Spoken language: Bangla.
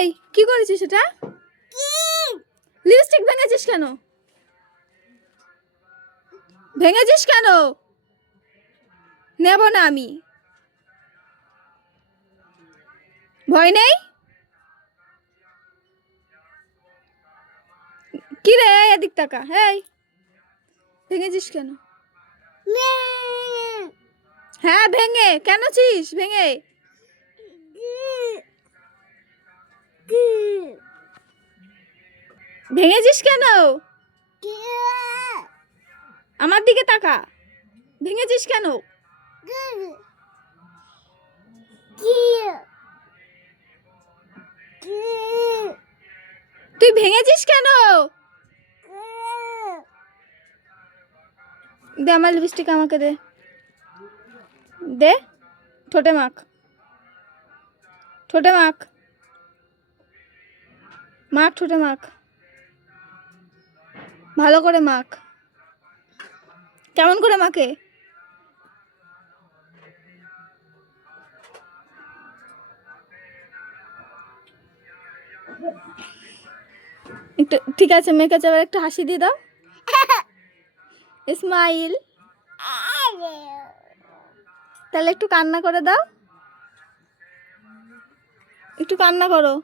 এই কি করেছিস সেটা? লিপস্টিক ভেঙেছিস কেন? ভেঙেছিস কেন? নেব না আমি। ভয় নেই? কি রে, এদিক তাকা। এই ভেঙেছিস কেন? হ্যাঁ ভেঙে কেন ছিস ভেঙে? ভেঙেছিস কেন? আমার দিকে তাকা। ভেঙেছিস কেন? তুই ভেঙেছিস কেন? দে আমার লিপস্টিক, আমাকে দে। দে, ঠোঁটে মাখ, ঠোঁটে মাখ, মাখ, ঠোঁটে মাখ, ভালো করে মাখ। কেমন করে মাখে? একটু ঠিক আছে, মেয়ের কাছে আবার একটু হাসি দিয়ে দাও। স্মাইল। তাহলে একটু কান্না করে দাও, একটু কান্না করো।